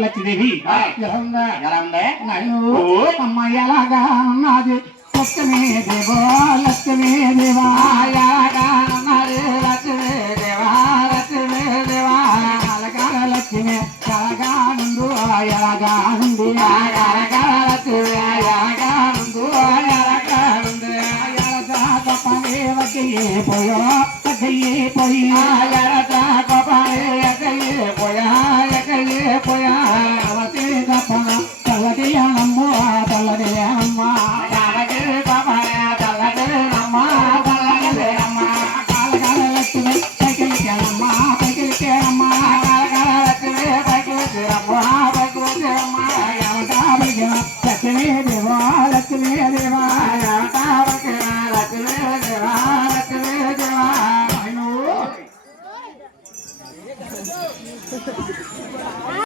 లక్ష్మీదేవి అమ్మాయి ఎలాగా ఉన్నది లక్ష్మీ దేవా లక్ష్మీ దేవా ఎలాగా ఉన్నది లక్ష్మీ దేవా లక్ష్మీ దేవా అలగాల లక్ష్మి ఎలాగా నుండు ఎలాగా నుండి ఎలాగా లక్ష్మి ఎలాగా నుండు ఎలాగా నుండి ఎలదా గొప్పని వడ్డీ పోయో వడ్డీ పోయి ఎలదా గొప్పని ఎక్కడి పోయా ఎక్కడి పోయా Thank you.